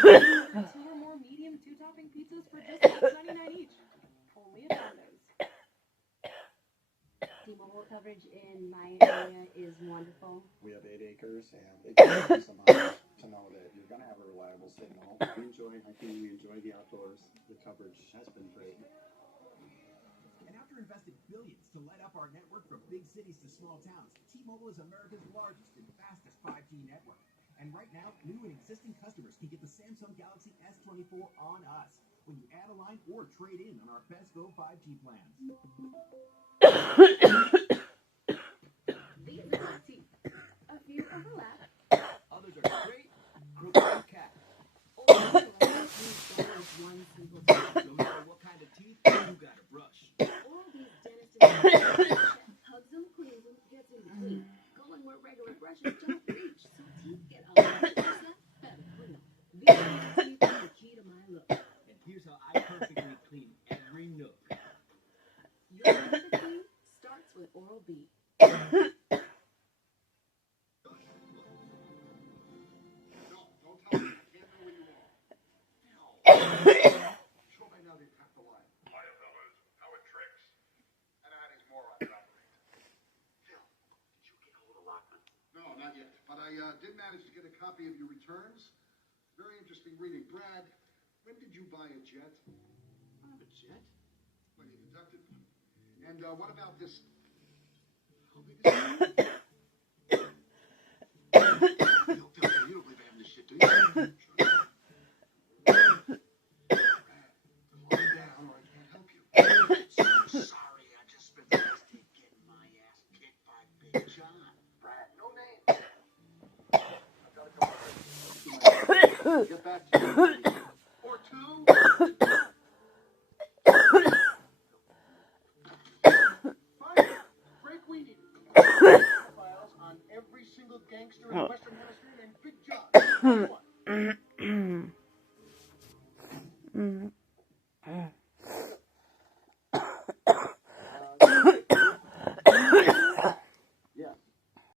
Two or more medium two-topping pizzas for just $6.99 each. Only at Domino's. T-Mobile coverage in my area is wonderful. We have 8 acres, and it gives you some mileage to know that you're going to have a reliable signal. We enjoy hiking, we enjoy the outdoors. The coverage has been great. And after investing billions to light up our network from big cities to small towns, T-Mobile is America's largest and fastest 5G network. And right now, new and existing customers can get the Samsung Galaxy S24 on us when you add a line or trade in on our Best Go 5G plans. These are my teeth. A few overlap. Others are straight, crooked cat. Or one simple tooth. No matter what kind of teeth, you got a brush. All these dentists hugs them, cleans them, gets in between. Going where regular brushes don't reach, so teeth get 100% better clean. These are my teeth are the key to my look. And here's how I perfectly clean every nook. Your empathy starts with Oral-B. Not yet, but I did manage to get a copy of your returns. Very interesting reading. Brad, when did you buy a jet? A jet? Well, you deducted one. And what about this? How big is it? You don't believe I have this shit, do you? Sure. Brad, slow down or I can't help you. So sorry, I just spent the last day getting my ass kicked by Big John. Brad, no name. I've got to go. Get back to you. Or two. Fine. Break weenie. Files on every single gangster in the Western Hemisphere named Big John. One.